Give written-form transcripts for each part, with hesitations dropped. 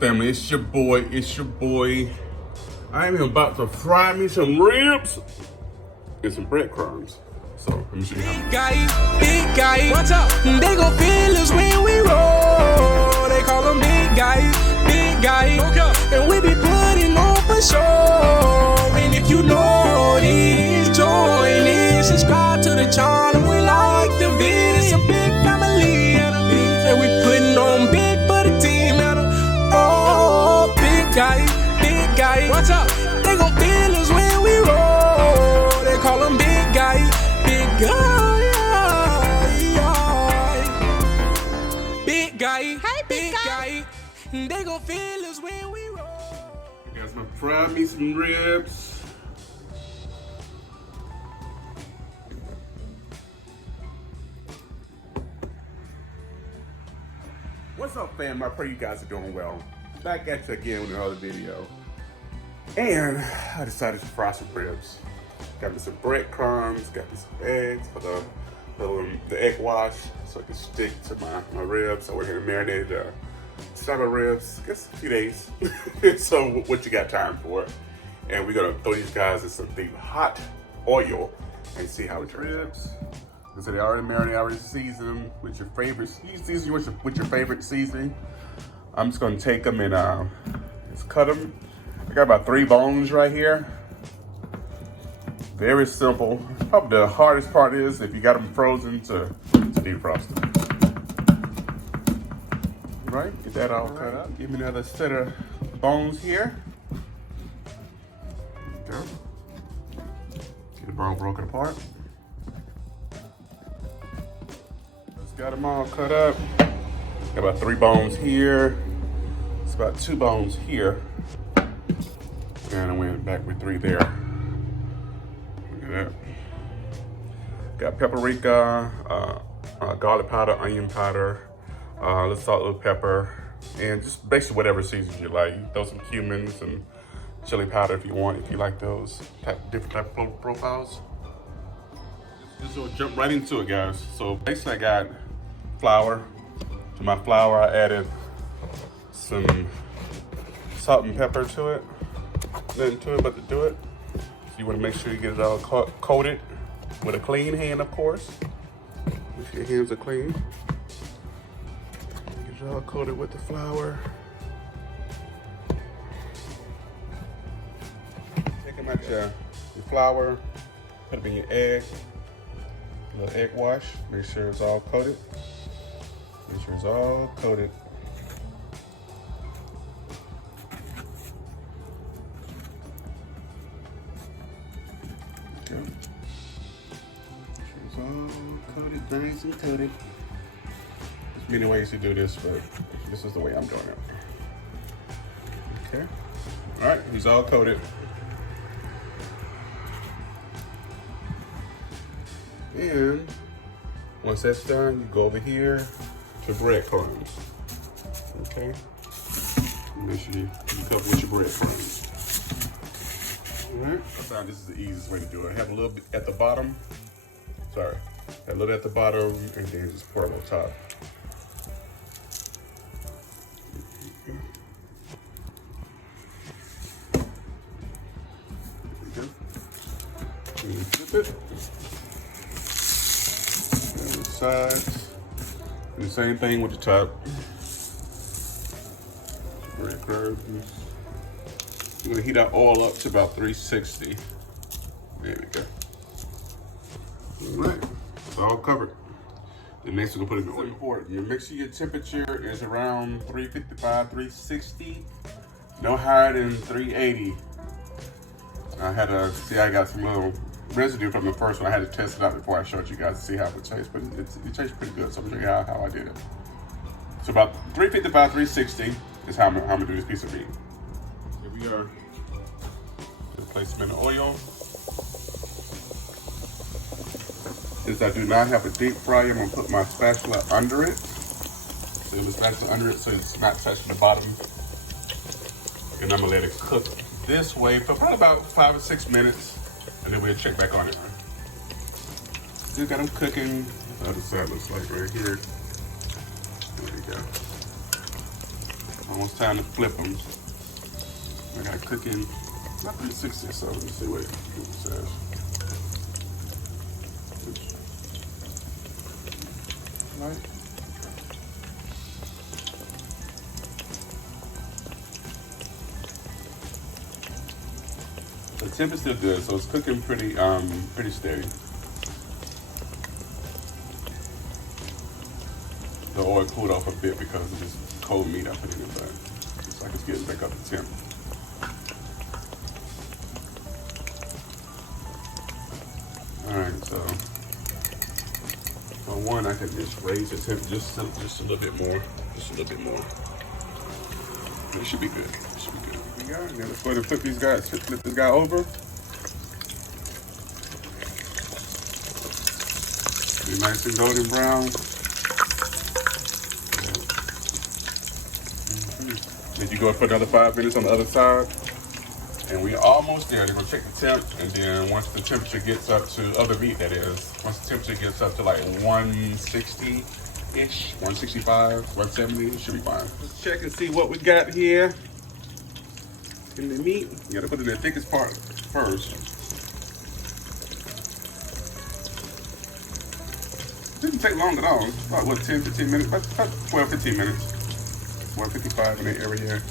Family, it's your boy. I am about to fry me some ribs and some breadcrumbs. So let me show you how. Big guy, watch out. They gon' feel us when we roll. They call them big guy. Okay. And we be putting on for sure. And if you know this, join in, subscribe to the channel. We like the video, it's a big family. And we putting on big for the team. Oh, big guy, watch out. They gon' feel us when we roll. They call them big guy. Big guy, hey big guy, they gon' feel us when we roll. You guys gonna fry me some ribs. What's up, fam? I pray you guys are doing well. Back at you again with another video. And I decided to fry some ribs. Got me some breadcrumbs, got me some eggs for the egg wash so it can stick to my ribs. So we're gonna marinate the summer ribs, I guess a few days. So what you got time for? And we're gonna throw these guys in some deep hot oil and see how it turns. Ribs. So they already marinated, already seasoned with your favorite. You season with your favorite seasoning. I'm just gonna take them and just cut them. I got about 3 bones right here. Very simple. Probably the hardest part is if you got them frozen to defrost them. Right, get that all cut up. Give me another set of bones here. There we go. Get the bone broken apart. Just got them all cut up. Got about 3 bones here. It's about 2 bones here. And I went back with 3 there. Got paprika, garlic powder, onion powder, little salt, little pepper, and just basically whatever seasons you like. You throw some cumin, some chili powder if you want, if you like those different type of profiles. Just will jump right into it, guys. So basically I got flour. To my flour I added some salt and pepper to it. Nothing to it but to do it. You want to make sure you get it all coated with a clean hand, of course. Make sure your hands are clean. Get it all coated with the flour. Take them out your flour, put them in your egg, a little egg wash. Make sure it's all coated. Make sure it's all coated. Okay. It's all coated, nice and coated. There's many ways to do this, but this is the way I'm doing it. Okay. All right, he's all coated. And once that's done, you go over here to breadcrumbs. Okay. Make sure you cover with your breadcrumbs. Alright, I found this is the easiest way to do it. Have a little bit at the bottom. Sorry. Have a little at the bottom and then just pour it on top. There we go. And you flip it. And the sides. And the same thing with the top. Breadcrumbs. I'm gonna heat that oil up to about 360. There we go. All right, it's all covered. The next we're gonna put it in the oil. Important. Your mixing temperature is around 355, 360. No higher than 380. I had to see, I got some little residue from the first one. I had to test it out before I showed you guys to see how it tastes, but it tastes pretty good. So I'm gonna show you how I did it. So about 355, 360 is how I'm gonna do this piece of meat. Here we are. Place them in the oil. Since I do not have a deep fryer, I'm gonna put my spatula under it. So the spatula under it so it's not touching the bottom. And I'm gonna let it cook this way for probably about 5 or 6 minutes, and then we'll check back on it. Still got them cooking. The other side looks like right here. There we go. Almost time to flip them. I got cooking about 360 or so. Let me see what it says. Right. The temp is still good, so it's cooking pretty steady. The oil cooled off a bit because of this cold meat I put in it, but it's like it's getting back up to temp. Alright, so for one, I can just raise the temp just a little bit more. Just a little bit more. It should be good. It should be good. Now let's go ahead and flip this guy over. Be nice and golden brown. Then you go and put another 5 minutes on the other side. And we're almost there. They're gonna check the temp, and then once the temperature gets up to other meat, that is, once the temperature gets up to like 160-ish, 165, 170, it should be fine. Let's check and see what we got here in the meat. You gotta put it in the thickest part first. It didn't take long at all. It's about what, 10, 15 minutes? About 12, 15 minutes. 155 in the area.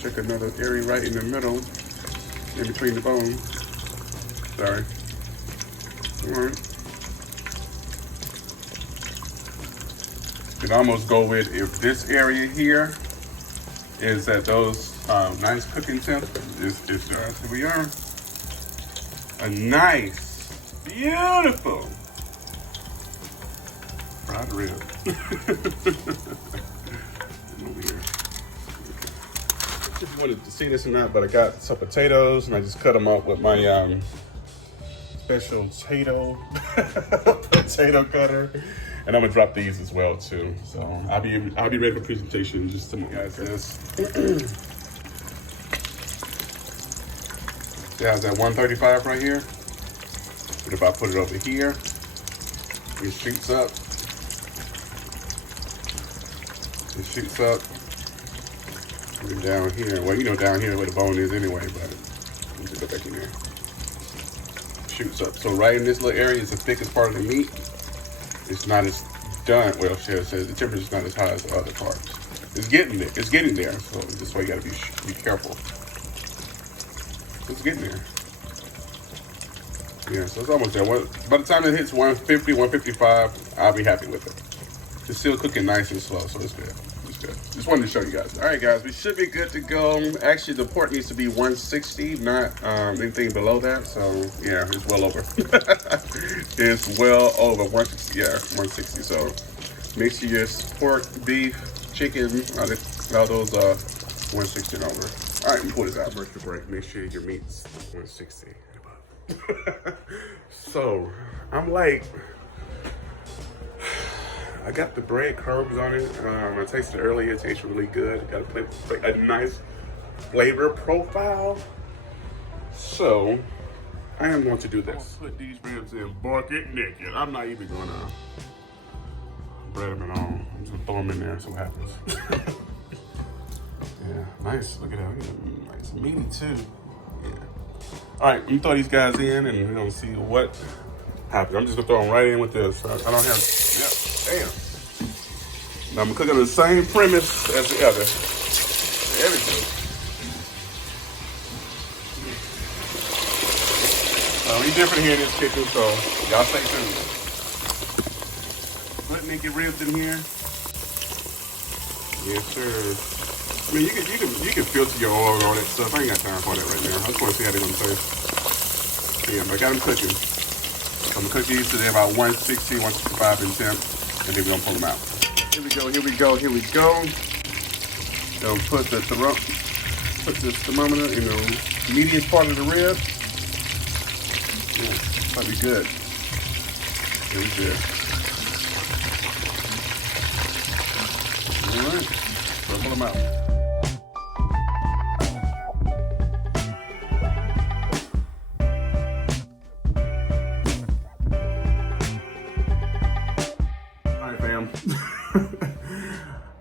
Check another area right in the middle, in between the bones. Sorry. All right. Could almost go with, if this area here is at those nice cooking temp, here we are. A nice, beautiful fried rib. Over here. If you wanted to see this or not, but I got some potatoes and I just cut them up with my special potato cutter, and I'm gonna drop these as well too. So I'll be ready for presentation in just a moment. Guys, this has that 135 right here. But if I put it over here, it shoots up. It shoots up. And down here, well, you know, down here where the bone is anyway, but let me just go back in there. Shoots up. So right in this little area is the thickest part of the meat. It's not as done. Well, Cheryl says the temperature's not as high as the other parts. It's getting there. It's getting there. So this is why you gotta be careful. It's getting there. Yeah, so it's almost there. By the time it hits 150, 155, I'll be happy with it. It's still cooking nice and slow, so it's good. Just wanted to show you guys. All right, guys, we should be good to go. Actually, the port needs to be 160, not anything below that. So yeah, it's well over. It's well over 160. Yeah, 160. So make sure your pork, beef, chicken, all those 160 and over. All right, let me pull this out. Commercial break. Make sure your meat's 160 and above. So I'm like, I got the breadcrumbs on it. I tasted it earlier. It tastes really good. Got a nice flavor profile. So I am going to do this. Put these ribs in bucket naked. I'm not even going to bread them at all. I'm just going to throw them in there and see what happens. Yeah, nice. Look at that. Nice, meaty too. Yeah. All right, let me throw these guys in and we're going to see what happens. I'm just going to throw them right in with this. I don't have, yep. Damn. Now I'm cooking on the same premise as the other. Everything. We different here in this kitchen, so y'all stay tuned. Put naked ribs in here. Yes, sir. I mean, you can filter your oil on it stuff. I ain't got time for that right now. I just want to see how they're gonna taste. Yeah, but I got them cooking. So I'm gonna cook these to they're about 160, 165 in temp. And then we're gonna pull them out. Here we go, here we go, here we go. So put this thermometer in the medium part of the rib. Yeah, that'll be good. Here we go. All right, so pull them out.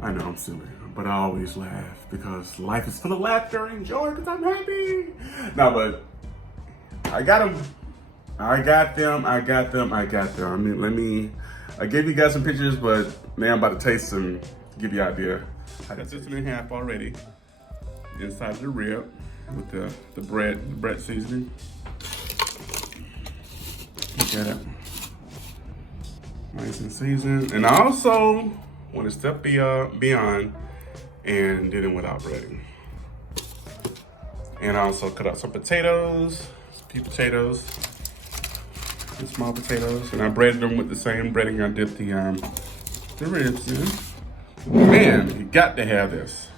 I know I'm silly. always laugh because life is full of laughter and joy because I'm happy. No, but I got them. I got them. I mean, I gave you guys some pictures, but now I'm about to taste and give you an idea. I got this in half already. Inside of the rib with the bread seasoning. Look at it. Nice and seasoned. And I also want to step beyond and did it without breading. And I also cut out some potatoes, some pea potatoes, and small potatoes, and I breaded them with the same breading I did the ribs in. Man, you got to have this.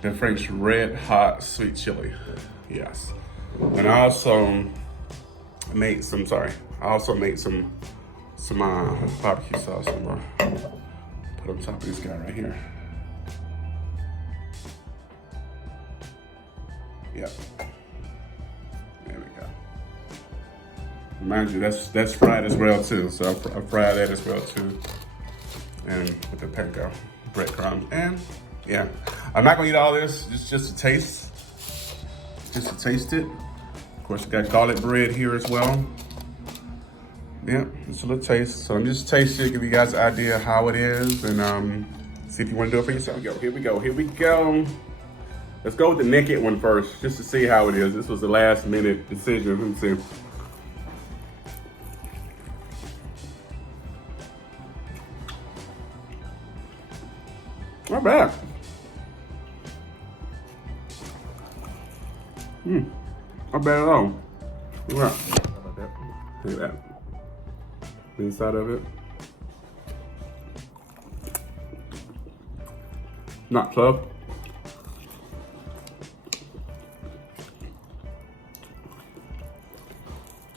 The Frank's Red Hot Sweet Chili. Yes. And I also made some barbecue sauce. I'm gonna put on top of this guy right here. Yep. There we go. Mind you, that's fried as well too. So I fried that as well too. And with the panko breadcrumbs. And yeah, I'm not gonna eat all this. Just to taste. Just to taste it. Of course, you got garlic bread here as well. Yeah, just a little taste. So I'm just tasting it, give you guys an idea how it is, and see if you want to do it for yourself. Here we go. Let's go with the naked one first, just to see how it is. This was the last minute decision. Let's see. Not bad. Not bad at all. Look at that. How about that? Look at that. The inside of it. Not tough.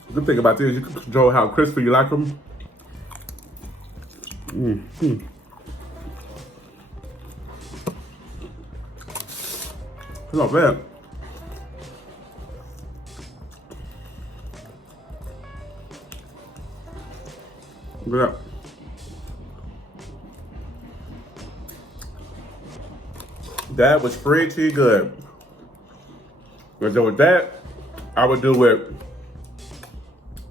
The good thing about this, you can control how crispy you like them. It's not bad. Look at that. That was pretty good. But with that, I would do it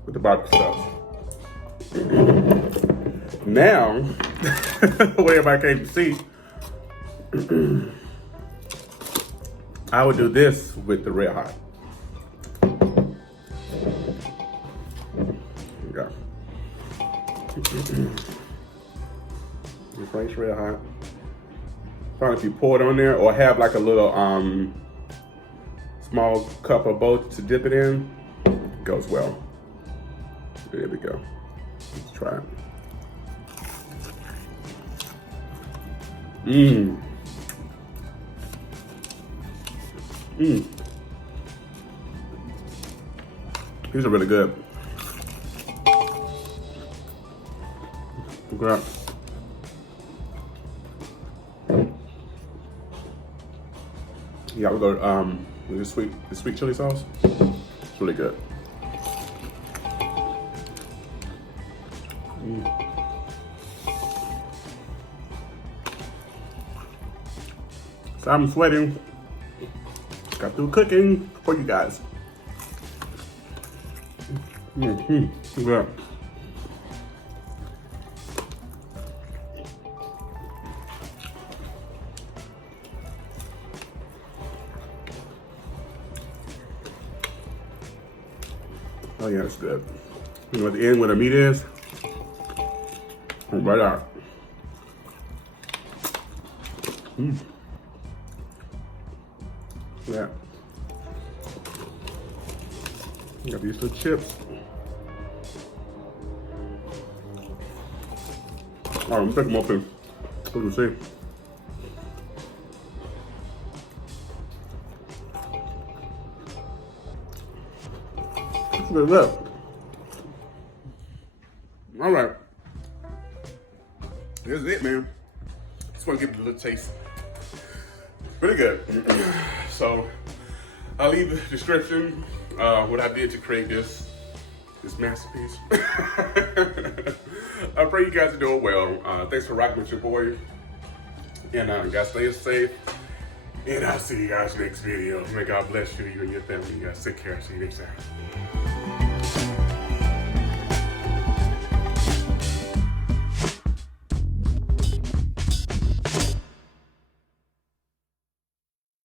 with the barbecue sauce. Now, what everybody came to see, I would do this with the Red Hot. Yeah. The Frank's Red Hot. Fine if you pour it on there or have like a little small cup of both to dip it in. It goes well. There we go. Let's try it. These are really good. Look at that. Yeah, we'll go with the sweet chili sauce. It's really good. So I'm sweating. Got through cooking for you guys. Look at that. Oh yeah, it's good. You know, at the end where the meat is, right out. Yeah. Got these little chips. All right, I'm gonna pick them open. We'll see. Look at that. All right. This is it, man. Just want to give it a little taste. Pretty good. So I'll leave the description what I did to create this masterpiece. I pray you guys are doing well. Thanks for rocking with your boy. And you guys stay safe. And I'll see you guys next video. May God bless you, you and your family. You guys take care. See you next time.